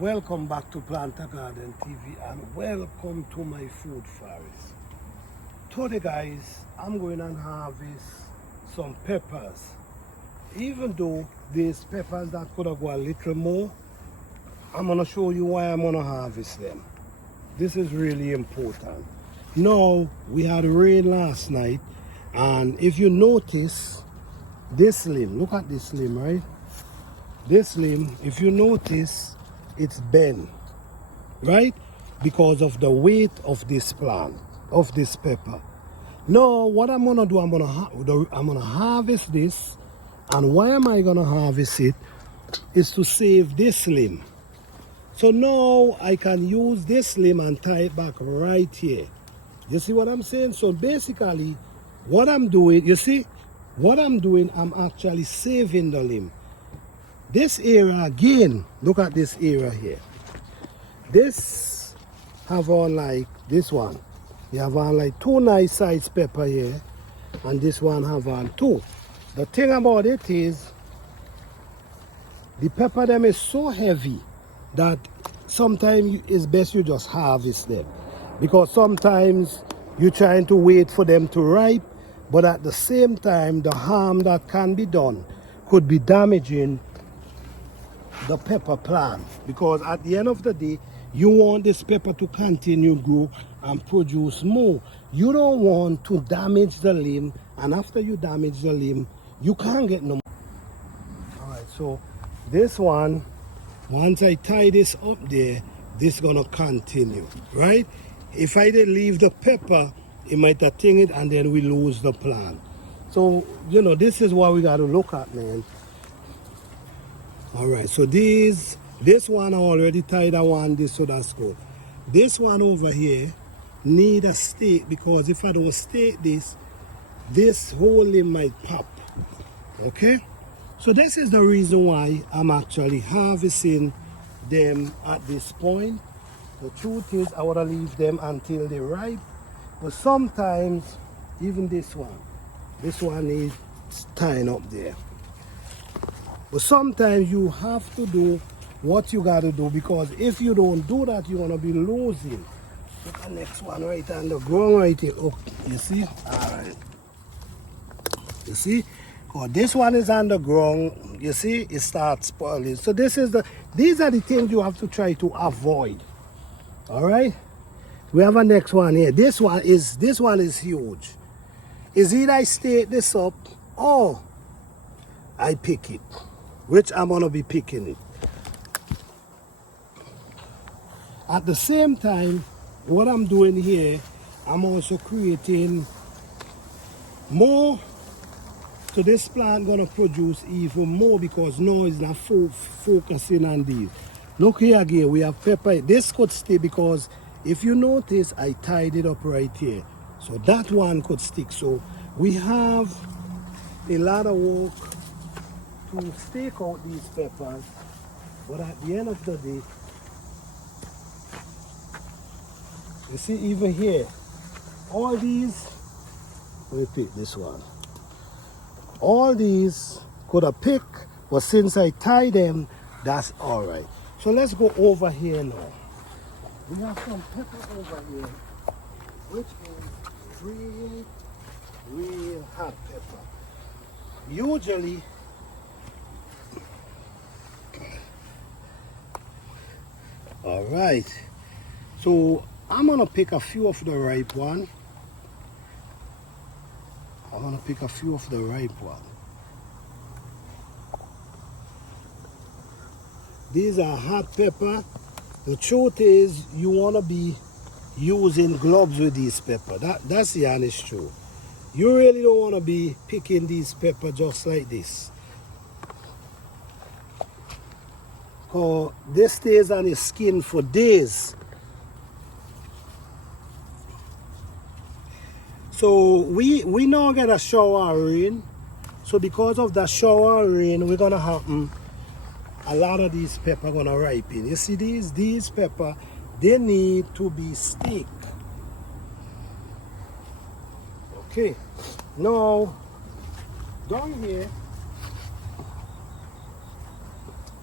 Welcome back to Planter Garden TV and welcome to my food forest. Today guys, I'm going to harvest some peppers. Even though these peppers that could have got a little more, I'm going to show you why I'm going to harvest them. This is really important. Now, we had rain last night, and if you notice this limb, look at this limb, right? This limb, if you notice, it's bent, right? Because of the weight of this plant, of this pepper. Now, what I'm gonna do, I'm gonna harvest this, and why am I gonna harvest it? Is to save this limb. So now I can use this limb and tie it back right here. You see what I'm saying? So basically, what I'm doing, you see, what I'm doing, I'm actually saving the limb. This area again, look at this area here. This have on like this one. You have on like two nice size pepper here, and this one have on two. The thing about it is, the pepper them is so heavy that sometimes it's best you just harvest them, because sometimes you're trying to wait for them to ripe, but at the same time the harm that can be done could be damaging the pepper plant, because at the end of the day you want this pepper to continue grow and produce more. You don't want to damage the limb, and after you damage the limb you can't get no more. All right, so this one, once I tie this up there, this gonna continue, right? If I did leave the pepper, it might have thing it and then we lose the plant. So you know, this is what we got to look at, man. All right, so this one I already tied. I want this, so that's good. This one over here need a stake, because if I don't stake this whole limb might pop. Okay, so this is the reason why I'm actually harvesting them at this point. The truth is, I want to leave them until they ripe, but sometimes even this one needs tying up there. But sometimes you have to do what you got to do, because if you don't do that, you're going to be losing. Look at the next one right on the ground right here. Oh, you see? All right. You see? Oh, this one is on the ground. You see? It starts spoiling. So these are the things you have to try to avoid. All right? We have a next one here. This one is huge. Is either I stake this up or I pick it, which I'm gonna be picking it. At the same time, what I'm doing here, I'm also creating more. So this plant gonna produce even more, because now it's not focusing on these. Look here again, we have pepper. This could stay, because if you notice, I tied it up right here. So that one could stick. So we have a lot of work to stake out these peppers, but at the end of the day, you see, even here, all these, let me pick this one. All these could have picked, but since I tie them, that's all right. So let's go over here now. We have some pepper over here, which is real hot pepper. Usually, all right, so I'm gonna pick a few of the ripe one. These are hot pepper. The truth is, you wanna be using gloves with these pepper. That's the honest truth. You really don't wanna be picking these pepper just like this, because this stays on your skin for days. So we now get a shower rain. So because of the shower rain, we're gonna happen. A lot of these pepper gonna ripen. You see these pepper, they need to be staked. Okay. Now down here,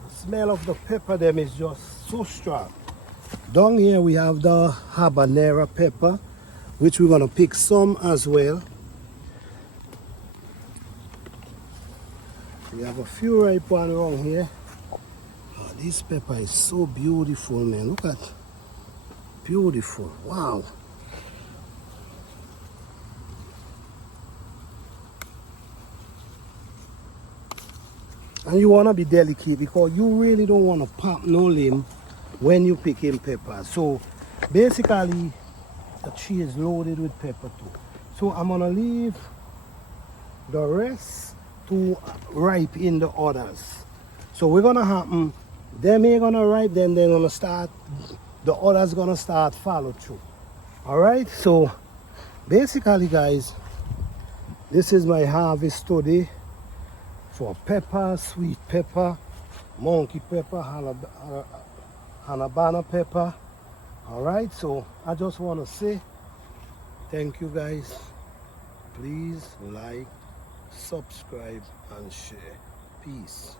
the smell of the pepper them is just so strong. Down here we have the habanero pepper, which we're gonna pick some as well. We have a few ripe one around here. Oh, this pepper is so beautiful, man. Look at, beautiful. Wow. And you want to be delicate because you really don't want to pop no limb when you picking pepper. So basically the tree is loaded with pepper too. So I'm gonna leave the rest to ripe in the others. So we're gonna happen, them ain't gonna ripe, then they're gonna start, the others gonna start follow through. All right, so basically guys, this is my harvest today for pepper, sweet pepper, monkey pepper, Havana pepper. All right, so I just want to say thank you guys. Please like, subscribe and share. Peace.